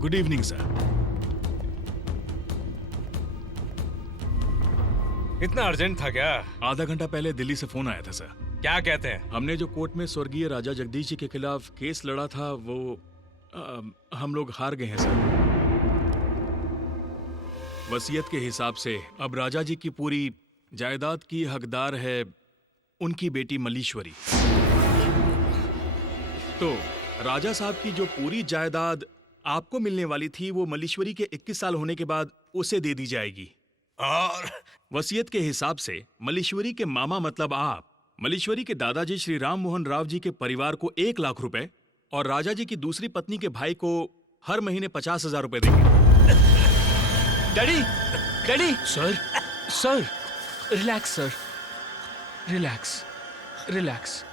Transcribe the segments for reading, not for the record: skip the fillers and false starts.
Good evening sir. इतना urgent था क्या? आधा घंटा पहले दिल्ली से फोन आया था सर। क्या कहते हैं? हमने जो कोर्ट में स्वर्गीय राजा जगदीश जी के खिलाफ केस लड़ा था वो हम लोग हार गए हैं सर। वसीयत के हिसाब से अब राजा जी की पूरी जायदाद की हकदार है उनकी बेटी मल्लीश्वरी। तो राजा साहब की जो पूरी जायदाद आपको मिलने वाली थी वो मल्लीश्वरी के 21 साल होने के बाद उसे दे दी जाएगी। और वसीयत के हिसाब से मल्लीश्वरी के मामा मतलब आप मल्लीश्वरी के दादाजी श्री राम मोहन राव जी के परिवार को 1 लाख रुपए और राजा जी की दूसरी पत्नी के भाई को हर महीने 50,000 रुपए देंगे। Daddy, daddy, sir sir, relax sir, relax, relax.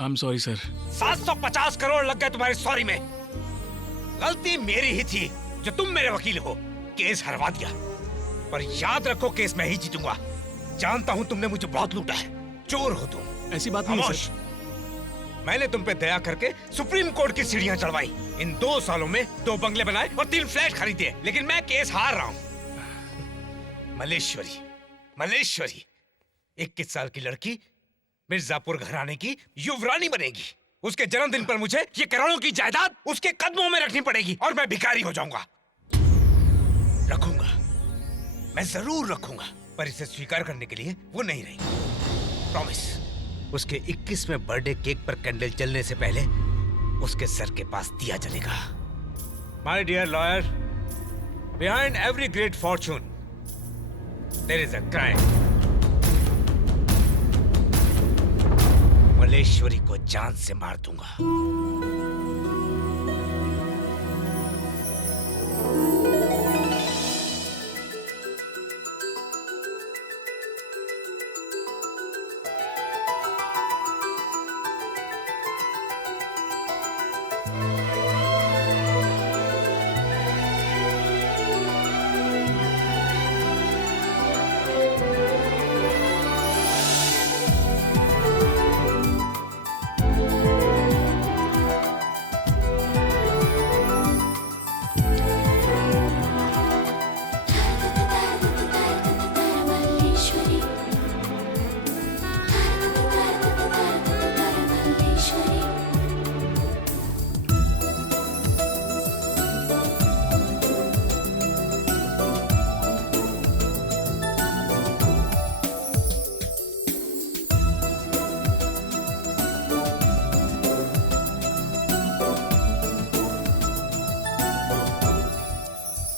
I am sorry sir. 750 crore लग गए तुम्हारी सॉरी में। गलती मेरी ही थी जो तुम मेरे वकील हो। केस हरवा दिया, पर याद रखो केस मैं ही जीतूंगा। जानता हूं तुमने मुझे बहुत लूटा है, चोर हो तुम। ऐसी बात नहीं है खामोश। सर। मैंने तुम पे दया करके सुप्रीम कोर्ट की सीढ़ियां चढ़वाई। इन 2 सालों में 2 बंगले बनाए और 3 फ्लैट खरीदे, लेकिन मैं केस हार रहा हूं। मल्लेश्वरी, मल्लेश्वरी 21 साल की लड़की मिर्जापुर घराने की युवरानी बनेगी। उसके जन्मदिन पर मुझे ये करोड़ों की जायदाद उसके कदमों में रखनी पड़ेगी और मैं भिखारी हो जाऊंगा। रखूंगा, मैं जरूर रखूंगा, पर इसे स्वीकार करने के लिए वो नहीं रही। प्रॉमिस। उसके 21वें बर्थडे केक पर कैंडल जलने से पहले उसके सर के पास दिया जलेगा। My dear lawyer, behind every great fortune there is a crime. Malleshwari को जान से मार दूंगा।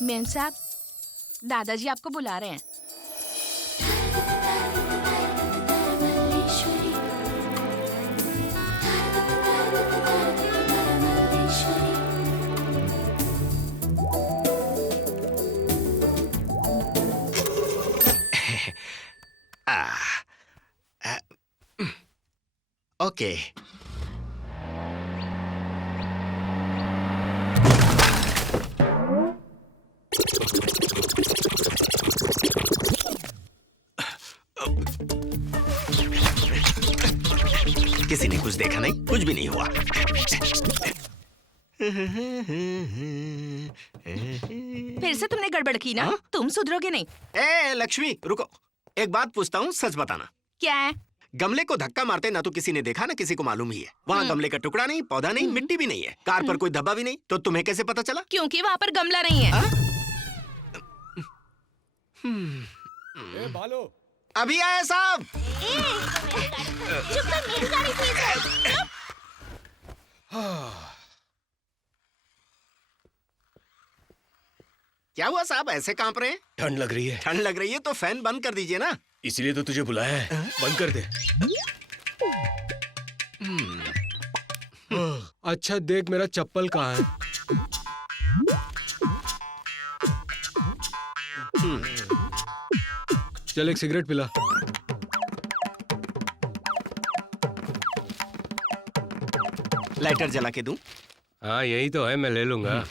मेम साहब, दादाजी आपको बुला रहे हैं। ओके। किसी ने कुछ देखा नहीं, कुछ भी नहीं हुआ। फिर से तुमने गड़बड़ की ना? तुम सुधरोगे नहीं। ए लक्ष्मी, रुको, एक बात पूछता हूँ, सच बताना। क्या है? गमले को धक्का मारते ना तो किसी ने देखा ना किसी को मालूम ही है। वहाँ गमले का टुकड़ा नहीं, पौधा नहीं, मिट्टी भी नहीं है, कार पर कोई धब्बा भी नहीं, तो तुम्हें कैसे पता चला? क्योंकि वहाँ पर गमला नहीं है। भालो, अभी आया साहब। क्या हुआ साहब, ऐसे कांप रहे हैं? ठंड लग रही है। ठंड लग रही है तो फैन बंद कर दीजिए ना। इसीलिए तो तुझे बुलाया है। बंद कर दे। अच्छा देख मेरा चप्पल कहाँ है? चल एक सिगरेट पिला। लाइटर जला के दूं? हाँ यही तो है, मैं ले लूंगा।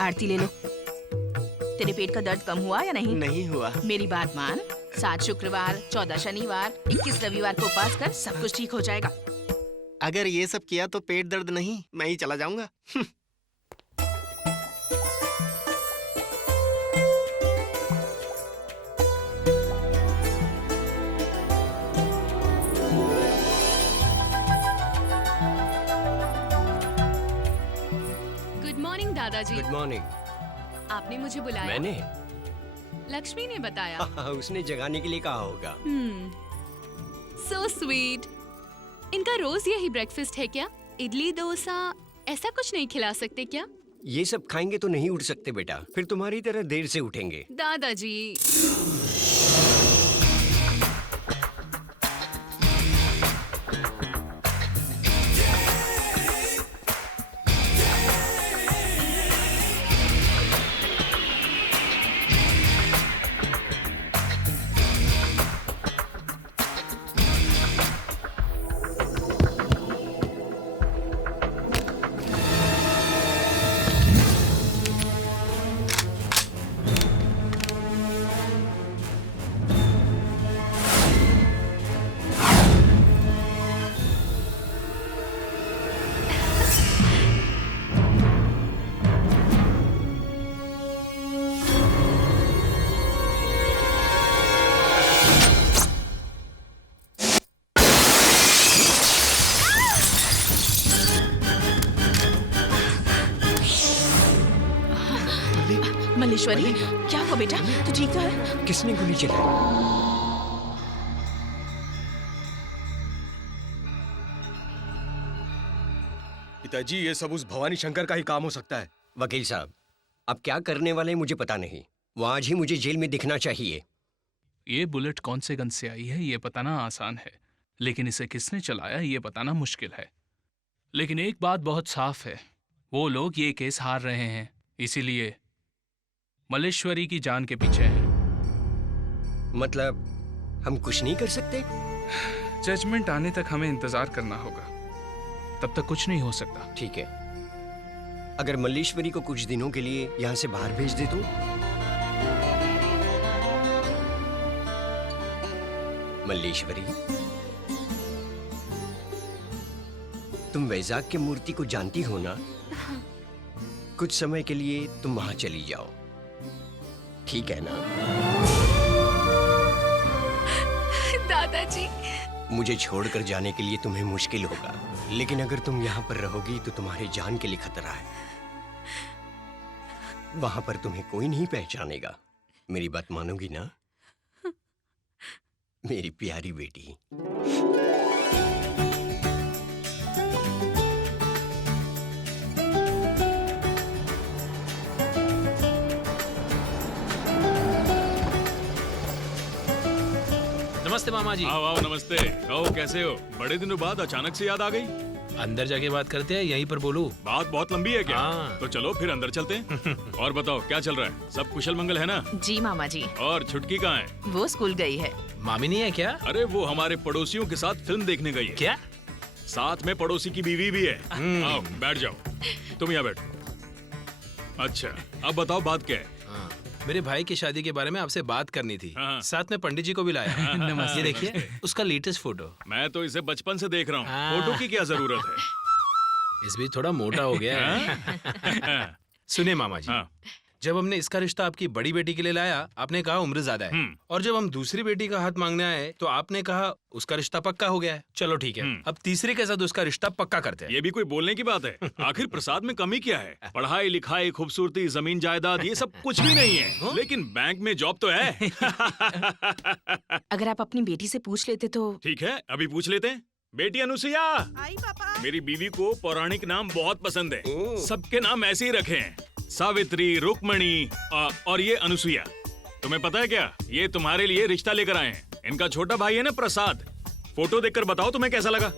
आरती ले लो। तेरे पेट का दर्द कम हुआ या नहीं? नहीं हुआ। मेरी बात मान, 7 शुक्रवार, 14 शनिवार, 21 रविवार को उपास कर सब कुछ ठीक हो जाएगा। अगर ये सब किया तो पेट दर्द नहीं, मैं ही चला जाऊंगा। गुड मॉर्निंग दादाजी। Good morning. आपने मुझे बुलाया? मैंने लक्ष्मी ने बताया। उसने जगाने के लिए कहा होगा। So sweet. इनका रोज यही ब्रेकफास्ट है क्या? इडली डोसा ऐसा कुछ नहीं खिला सकते क्या? ये सब खाएंगे तो नहीं उठ सकते बेटा, फिर तुम्हारी तरह देर से उठेंगे। दादाजी मल्लेश्वरी, क्या हुआ बेटा? तू ठीक तो है? किसने गोली चलाई? पिताजी, ये सब उस भवानी शंकर का ही काम हो सकता है। वकील साहब, अब क्या करने वाले मुझे पता नहीं। वो आज ही मुझे जेल में दिखना चाहिए। ये बुलेट कौन से गन से आई है ये बताना आसान है, लेकिन इसे किसने चलाया ये बताना मुश्किल है। लेकिन एक बात बहुत साफ है, वो लोग ये केस हार रहे हैं, इसीलिए मल्लेश्वरी की जान के पीछे हैं। मतलब हम कुछ नहीं कर सकते? जजमेंट आने तक हमें इंतजार करना होगा, तब तक कुछ नहीं हो सकता। ठीक है, अगर मल्लेश्वरी को कुछ दिनों के लिए यहाँ से बाहर भेज दे तो? मल्लेश्वरी, तुम वैजाग की मूर्ति को जानती हो ना? कुछ समय के लिए तुम वहां चली जाओ, ठीक है ना? दादाजी मुझे छोड़कर जाने के लिए तुम्हें मुश्किल होगा, लेकिन अगर तुम यहाँ पर रहोगी तो तुम्हारे जान के लिए खतरा है। वहां पर तुम्हें कोई नहीं पहचानेगा। मेरी बात मानोगी ना, मेरी प्यारी बेटी? नमस्ते मामा जी। आओ आओ, नमस्ते। कहो कैसे हो? बड़े दिनों बाद अचानक से याद आ गई। अंदर जाके बात करते हैं, यहीं पर बोलूं? बात बहुत लंबी है क्या? हाँ। तो चलो फिर अंदर चलते हैं। और बताओ क्या चल रहा है? सब कुशल मंगल है ना? जी मामा जी, और छुटकी कहाँ है? वो स्कूल गई है। मामी नहीं है क्या? अरे वो हमारे पड़ोसियों के साथ फिल्म देखने गई है। क्या? साथ में पड़ोसी की बीवी भी है। आओ बैठ जाओ, तुम यहाँ बैठो। अच्छा अब बताओ बात क्या है? हाँ, मेरे भाई की शादी के बारे में आपसे बात करनी थी। हाँ। साथ में पंडित जी को भी लाया। नमस्ते, ये देखिए उसका लेटेस्ट फोटो। मैं तो इसे बचपन से देख रहा हूँ। हाँ। फोटो की क्या जरूरत है? इस बीच थोड़ा मोटा हो गया है। सुनिए मामा जी, हाँ। जब हमने इसका रिश्ता आपकी बड़ी बेटी के लिए लाया, आपने कहा उम्र ज्यादा है। और जब हम दूसरी बेटी का हाथ मांगने आए तो आपने कहा उसका रिश्ता पक्का हो गया है। चलो ठीक है, अब तीसरे के साथ उसका रिश्ता पक्का करते हैं। ये भी कोई बोलने की बात है? आखिर प्रसाद में कमी क्या है? पढ़ाई लिखाई, खूबसूरती, जमीन जायदाद, ये सब कुछ भी नहीं है, लेकिन बैंक में जॉब तो है। अगर आप अपनी बेटी से पूछ लेते तो। ठीक है, अभी पूछ लेते हैं। बेटी अनुसुईया, मेरी बीवी को पौराणिक नाम बहुत पसंद है। सबके नाम ऐसे ही रखे हैं, सावित्री, रुक्मणी और ये अनुसुईया। तुम्हें पता है क्या, ये तुम्हारे लिए रिश्ता लेकर आए हैं। इनका छोटा भाई है ना प्रसाद। फोटो देखकर बताओ तुम्हें कैसा लगा।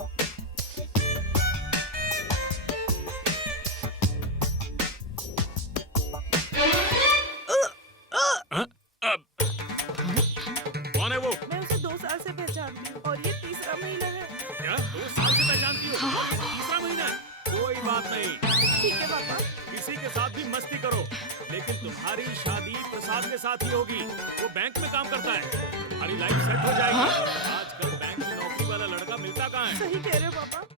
कौन है वो? मैं उसे 2 साल से पहचानती हूँ और ये तीसरा महीना है। क्या 2 साल से पहचानती हो? ये तीसरा महीना है? कोई बात नहीं, ठीक है पापा। किसी के साथ भी मस्ती करो, लेकिन लेकिन तुम्हारी शादी प्रसाद के साथ ही होगी। वो बैंक में काम करता है, तुम्हारी लाइफ सेट हो जाएगी। आजकल बैंक में नौकरी वाला लड़का मिलता कहाँ है? सही कह रहे हो पापा।